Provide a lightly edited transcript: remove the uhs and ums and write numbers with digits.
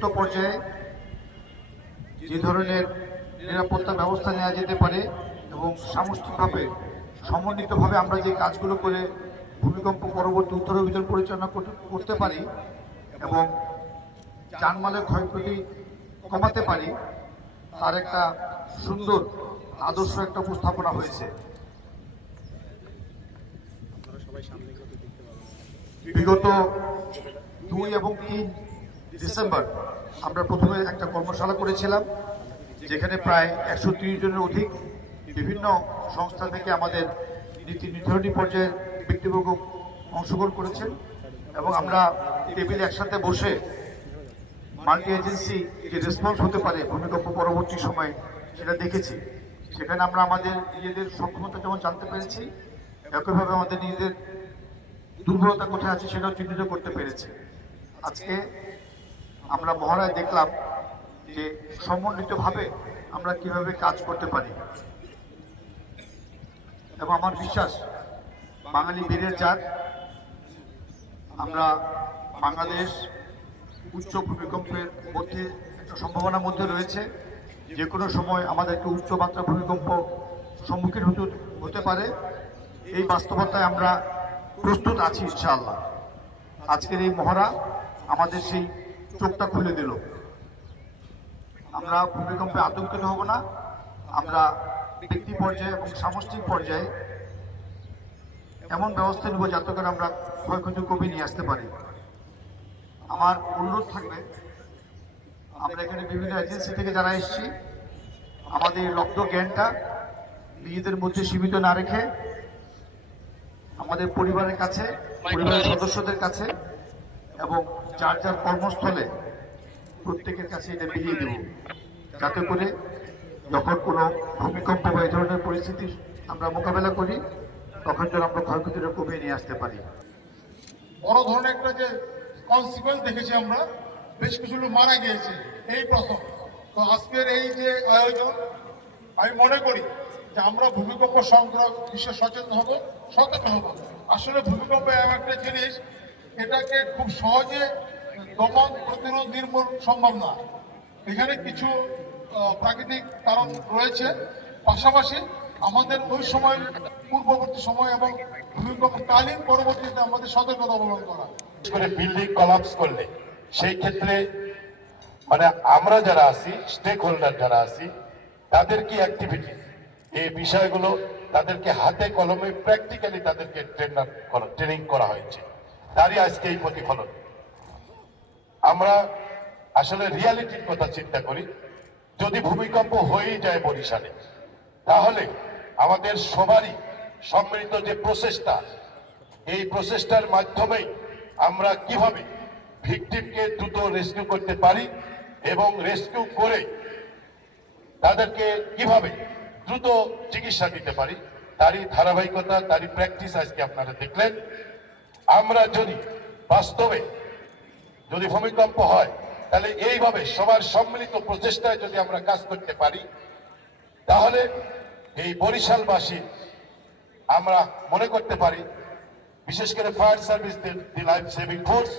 ব্যক্তিগত পর্যায়ে যে ধরনের নিরাপত্তা ব্যবস্থা নেওয়া যেতে পারে এবং সামষ্টিকভাবে সমন্বিতভাবে আমরা যে কাজগুলো করে ভূমিকম্প পরবর্তী উদ্ধার অভিযান পরিচালনা করতে পারি এবং জানমালের ক্ষয়ক্ষতি কমাতে পারি, তার একটা সুন্দর আদর্শ একটা উপস্থাপনা হয়েছে। বিগত 2 এবং 3 ডিসেম্বর আমরা প্রথমে একটা কর্মশালা করেছিলাম, যেখানে প্রায় 130 জনের অধিক বিভিন্ন সংস্থা থেকে আমাদের নীতি নির্ধারণী পর্যায়ের ব্যক্তিবর্গ অংশগ্রহণ করেছেন এবং আমরা টেবিলে একসাথে বসে মাল্টি এজেন্সি যে রেসপন্স হতে পারে ভূমিকম্প পরবর্তী সময়ে সেটা দেখেছি। সেখানে আমরা আমাদের নিজেদের সক্ষমতা যেমন জানতে পেরেছি, একইভাবে আমাদের নিজেদের দুর্বলতা কোথায় আছে সেটাও চিহ্নিত করতে পেরেছি। আজকে আমরা মহড়ায় দেখলাম যে সমন্বিতভাবে আমরা কিভাবে কাজ করতে পারি এবং আমার বিশ্বাস বাঙালি বীরের জাত, আমরা বাংলাদেশ উচ্চ ভূমিকম্পের মধ্যে একটা সম্ভাবনার মধ্যে রয়েছে। যে কোনো সময় আমাদেরকে উচ্চ মাত্রা ভূমিকম্প সম্মুখীন হতে পারে। এই বাস্তবতায় আমরা প্রস্তুত আছি ইনশাআল্লাহ। আজকের এই মহড়া আমাদের সেই চোখটা খুলে দিল। আমরা ভূমিকম্পে আতঙ্কিত হব না, আমরা ব্যক্তি পর্যায়ে এবং সামষ্টিক পর্যায়ে এমন ব্যবস্থা নেব যাতে করে আমরা ক্ষয়ক্ষতি কমিয়ে নিয়ে আসতে পারি। আমার অনুরোধ থাকবে, আমরা এখানে বিভিন্ন এজেন্সি থেকে যারা এসেছি, আমাদের লব্ধ জ্ঞানটা নিজেদের মধ্যে সীমিত না রেখে আমাদের পরিবারের কাছে, পরিবারের সদস্যদের কাছে এবং যার যার কর্মস্থলে প্রত্যেকের কাছে এটা বিলিয়ে দেব, যাতে করে যখন কোনো ভূমিকম্প বা এই ধরনের পরিস্থিতি আমরা মোকাবেলা করি তখন যেন আমরা ক্ষয়ক্ষতিটা কমিয়ে নিয়ে আসতে পারি। বড় ধরনের একটা যে কনসিকুয়েন্স দেখেছি আমরা, বেশ কিছু লোক মারা গিয়েছে এই প্রথম। তো আজকের এই যে আয়োজন, আমি মনে করি যে আমরা ভূমিকম্প সংক্রান্ত বিষয়ে সচেতন হব, সচেতন হব। আসলে ভূমিকম্প এমন একটা জিনিস, এটাকে খুব সহজে দমন, প্রতিরোধ, নির্মূল সম্ভব না। এখানে কিছু প্রাকৃতিক কারণ রয়েছে, পাশাপাশি আমাদের ওই সময় পূর্ববর্তী সময় এবং ভূমিকম্পকালীন পরবর্তীতে আমাদের সতর্কতা অবলম্বন করা। করে বিল্ডিং কলাপস করলে সেই ক্ষেত্রে মানে আমরা যারা আছি, স্টেক হোল্ডার যারা আছি, তাদের কি অ্যাক্টিভিটি, এই বিষয়গুলো তাদেরকে হাতে কলমে প্র্যাকটিক্যালি তাদেরকে ট্রেনিং করা হয়েছে। তারই আজকে এই প্রতিফলন। আমরা আসলে রিয়ালিটির কথা চিন্তা করি। যদি ভূমিকম্প হয়েই যায় বরিশালে, তাহলে আমাদের সবারই সম্মিলিত যে প্রচেষ্টা, এই প্রচেষ্টার মাধ্যমেই আমরা কিভাবে ভিকটিমকে দ্রুত রেস্কিউ করতে পারি এবং রেস্কিউ করে তাদেরকে কিভাবে দ্রুত চিকিৎসা দিতে পারি, তারই ধারাবাহিকতা, তারই প্র্যাকটিস আজকে আপনারা দেখলেন। আমরা যদি বাস্তবে যদি ভূমিকম্প হয়, তাহলে এইভাবে সবার সম্মিলিত প্রচেষ্টায় যদি আমরা কাজ করতে পারি, তাহলে এই বরিশালবাসী আমরা মনে করতে পারি, বিশেষ করে ফায়ার সার্ভিস, দি লাইফ সেভিং ফোর্স,